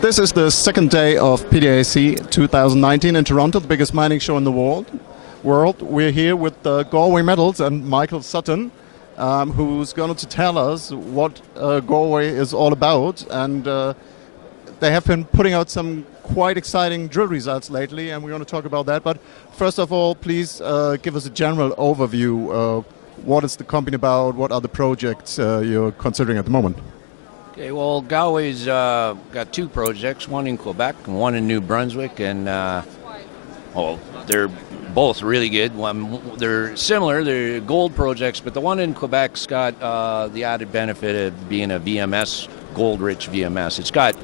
This is the second day of PDAC 2019 in Toronto, the biggest mining show in the world. We're here with Galway Metals and Michael Sutton, who's going to tell us what Galway is all about. And they have been putting out some quite exciting drill results lately, and we're going to talk about that. But first of all, please give us a general overview. What is the company about? What are the projects you're considering at the moment? Okay, well, Galway's got two projects, one in Quebec and one in New Brunswick, and they're both really good. They're similar, they're gold projects, but the one in Quebec's got the added benefit of being a VMS, gold-rich VMS. It's got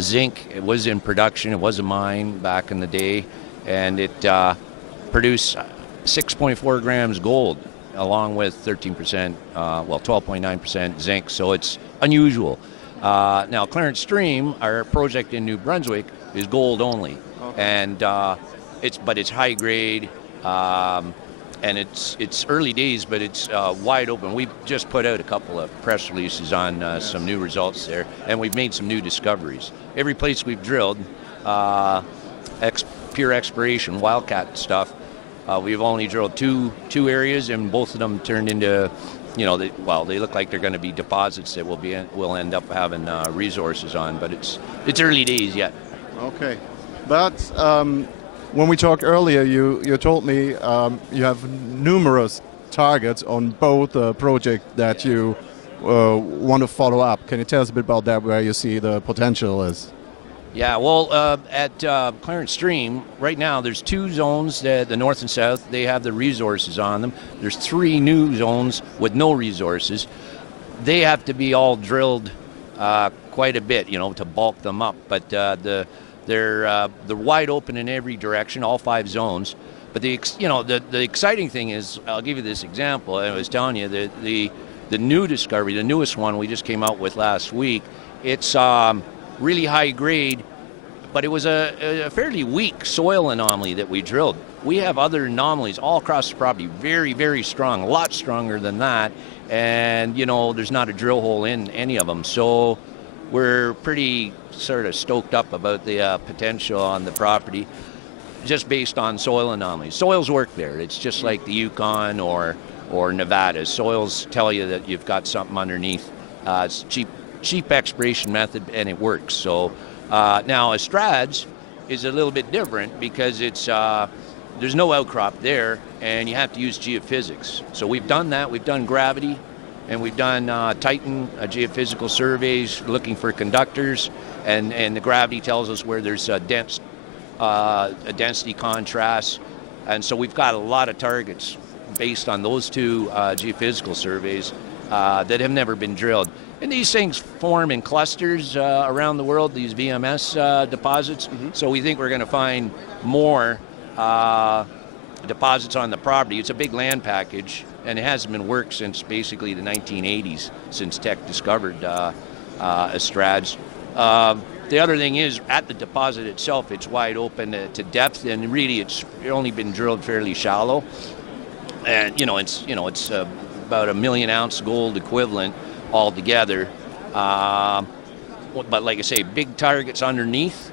zinc. It was in production. It was a mine back in the day, and it produced 6.4 grams gold, along with 13%, 12.9% zinc. So it's unusual. Now, Clarence Stream, our project in New Brunswick, is gold only, and it's high grade, and it's early days, but it's wide open. We've just put out a couple of press releases on some new results there, and we've made some new discoveries. Every place we've drilled, pure exploration, wildcat stuff. We've only drilled two areas, and both of them turned into, they look like they're going to be deposits that we'll end up having resources on, but it's early days yet. Okay, but when we talked earlier, you told me you have numerous targets on both projects that you want to follow up. Can you tell us a bit about that, where you see the potential is? Yeah, well, at Clarence Stream, right now there's two zones, the north and south. They have the resources on them. There's three new zones with no resources. They have to be all drilled quite a bit, to bulk them up. But they're wide open in every direction, all five zones. But the exciting thing is, I'll give you this example. I was telling you that the new discovery, the newest one we just came out with last week, it's really high grade, but it was a fairly weak soil anomaly that we drilled. We have other anomalies all across the property, very, very strong, a lot stronger than that, and there's not a drill hole in any of them. So we're pretty sort of stoked up about the potential on the property, just based on soil anomalies. Soils work there. It's just like the Yukon or Nevada. Soils tell you that you've got something underneath. It's cheap exploration method, and it works. So now Estrades is a little bit different because it's there's no outcrop there, and you have to use geophysics. So we've done that. We've done gravity, and we've done Titan geophysical surveys looking for conductors, and the gravity tells us where there's a density contrast, and so we've got a lot of targets based on those two geophysical surveys that have never been drilled. And these things form in clusters around the world, these VMS deposits. Mm-hmm. So we think we're going to find more deposits on the property. It's a big land package, and it hasn't been worked since basically the 1980s, since Teck discovered Estrades. The other thing is, at the deposit itself, it's wide open to depth, and really it's only been drilled fairly shallow. And it's about a 1 million ounce gold equivalent altogether, but like I say, big targets underneath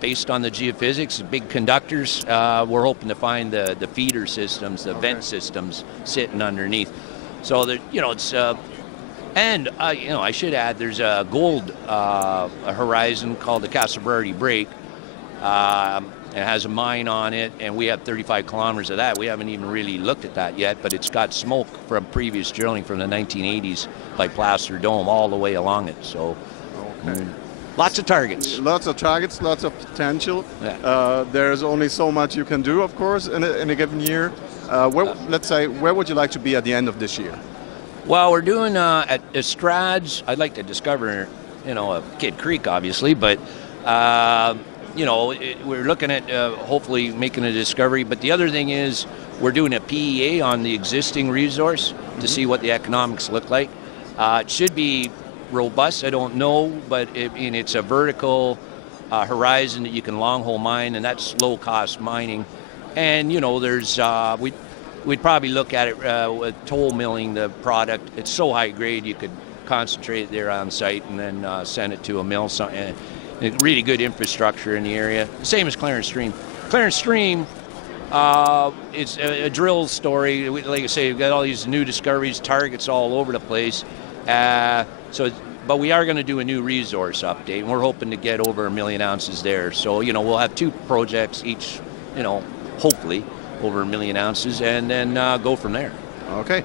based on the geophysics, big conductors. We're hoping to find the feeder systems, the vent systems sitting underneath. So that it's I should add, there's a gold horizon called the Castleberry Break. It has a mine on it, and we have 35 kilometers of that. We haven't even really looked at that yet, but it's got smoke from previous drilling from the 1980s by Placer Dome all the way along it. So lots of targets. Lots of targets, lots of potential. Yeah. There's only so much you can do, of course, in a given year. Let's say, where would you like to be at the end of this year? Well, we're doing at Estrades. I'd like to discover, Kid Creek, obviously, but we're looking at hopefully making a discovery. But the other thing is, we're doing a PEA on the existing resource to see what the economics look like. It should be robust, I don't know, but it's a vertical horizon that you can long hole mine, and that's low cost mining. And there's we'd probably look at it with toll milling the product. It's so high grade you could concentrate it there on site and then send it to a mill. really good infrastructure in the area. Same as Clarence Stream. Clarence Stream, it's a drill story. Like I say, we've got all these new discoveries, targets all over the place. But we are going to do a new resource update, and we're hoping to get over 1 million ounces there. So, we'll have 2 projects each, hopefully over 1 million ounces, and then go from there. Okay.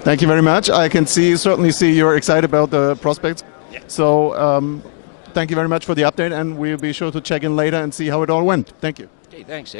Thank you very much. I can certainly see you're excited about the prospects. Yeah. So thank you very much for the update, and we'll be sure to check in later and see how it all went. Thank you. Okay, thanks,